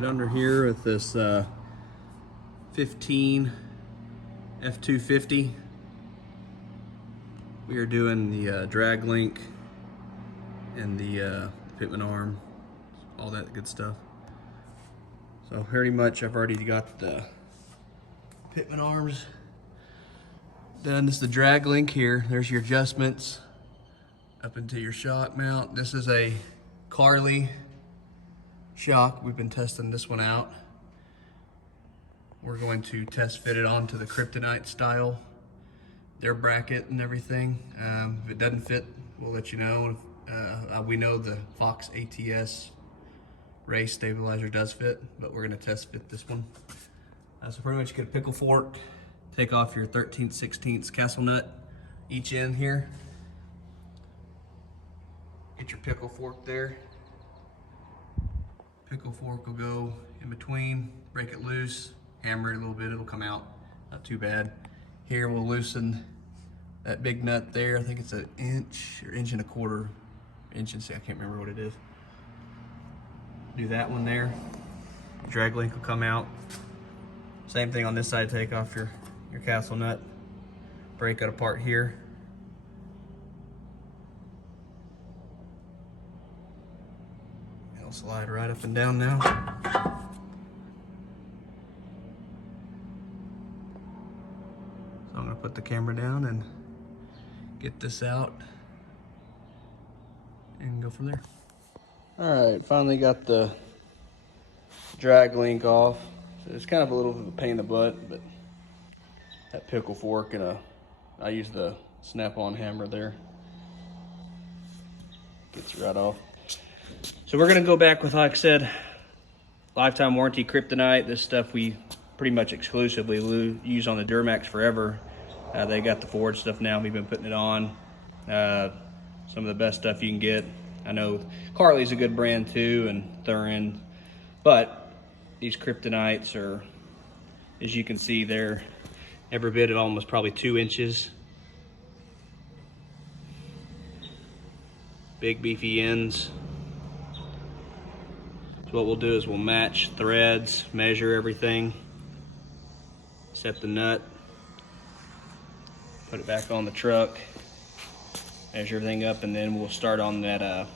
right, under here with this 15 F250, we are doing the drag link and the pitman arm, all that good stuff. So pretty much I've already got the pitman arms done. This is the drag link here. There's your adjustments up into your shock mount. This is a Carli shock. We've been testing this one out. We're going to test fit it onto the Kryptonite style, their bracket and everything. If it doesn't fit, we'll let you know. We know the Fox ATS race stabilizer does fit, but we're gonna test fit this one. So pretty much get a pickle fork, take off your 13/16 castle nut each end here. Get your pickle fork there. Pickle fork will go in between, break it loose, hammer it a little bit, it'll come out, not too bad. Here we'll loosen that big nut there. I think it's an inch or inch and a quarter, inch and I can't remember what it is. Do that one there. Drag link will come out. Same thing on this side, take off your castle nut, break it apart here. It'll slide right up and down now. So I'm gonna put the camera down and get this out and go from there. All right, finally got the drag link off. So it's kind of a little bit of a pain in the butt, but that pickle fork and I use the snap-on hammer there. Gets it right off. So we're gonna go back with, like I said, lifetime warranty Kryptonite. This stuff we pretty much exclusively use on the Duramax forever. They got the Ford stuff now. We've been putting it on. Some of the best stuff you can get. I know Carli's a good brand too, and Thurin, but these Kryptonites are, as you can see, they're every bit of almost probably 2 inches. Big beefy ends. So what we'll do is we'll match threads, measure everything, set the nut, put it back on the truck, measure everything up, and then we'll start on that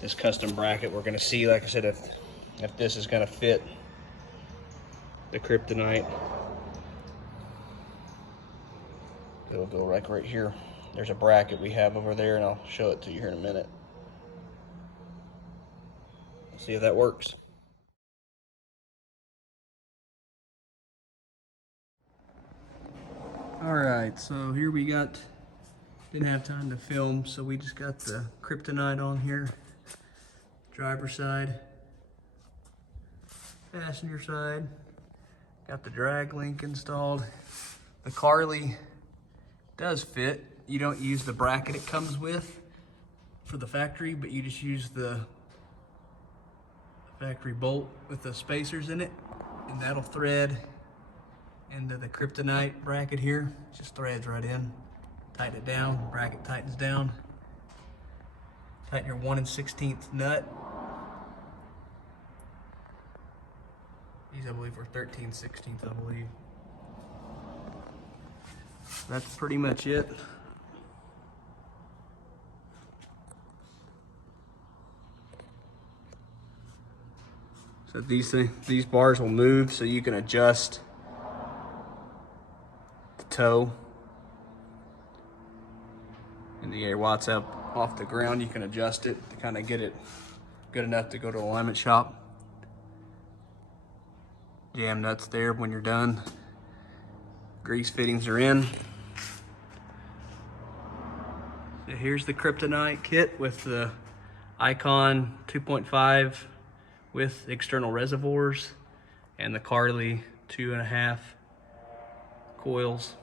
this custom bracket. We're gonna see, like I said, if this is gonna fit the Kryptonite. It'll go right here. There's a bracket we have over there, and I'll show it to you here in a minute. See if that works. All right, so here we got, didn't have time to film, so we just got the Kryptonite on here. Driver side, passenger side, got the drag link installed. The Carli does fit. You don't use the bracket it comes with for the factory, but you just use the factory bolt with the spacers in it, and that'll thread into the Kryptonite bracket here. Just threads right in. Tighten it down, bracket tightens down. Tighten your 1 1/16 nut. These I believe were 13/16, I believe. That's pretty much it. So these bars will move, so you can adjust the toe. And the air watts up off the ground, you can adjust it to kind of get it good enough to go to alignment shop. Jam nuts there when you're done. Grease fittings are in. So here's the Kryptonite kit with the Icon 2.5 with external reservoirs, and the Carli 2.5 coils,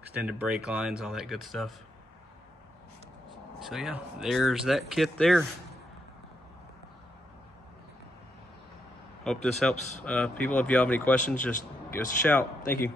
extended brake lines, all that good stuff. So yeah, there's that kit there. Hope this helps people. If you have any questions, just give us a shout. Thank you.